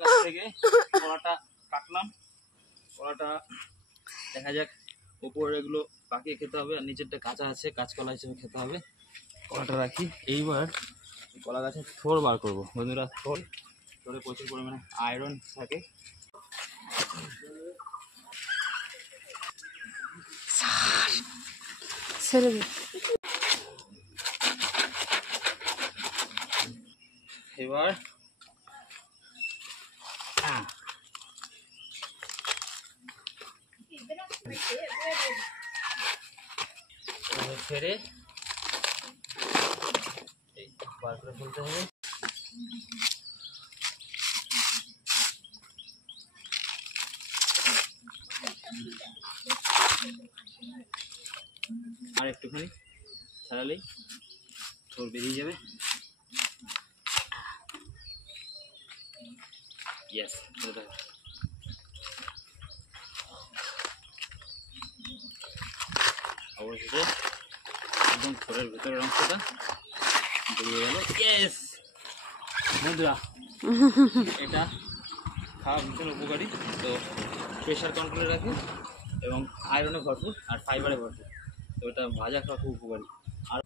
গাছ থেকে কলাটা কাটলাম। কলাটা দেখা যাক, উপরে এগুলো পাকিয়ে খেতে হবে আর নিচেরটা কাঁচা আছে, কাঁচকলা হিসেবে খেতে হবে। কলাটা রাখি। এইবার কলা গাছের থোড় বার করবো বন্ধুরা। থোড়ে প্রচুর পরিমাণে আয়রন থাকে। এবার ছেড়ে বার করে ফেলতে হবে। আর একটুখানি ছাড়ালেই তোর বেরিয়ে যাবে। ইয়েস, অবশেষে একদম থোড়ের ভেতরের অংশটা বেরিয়ে গেল। ইয়েস বন্ধুরা, এটা খাওয়া ভীষণ উপকারী। তো প্রেশার কন্ট্রোলে রাখে এবং আয়রনে ভরপুর আর ফাইবারে ভরপুর। তো এটা ভাজা খাওয়া খুব উপকারী। আর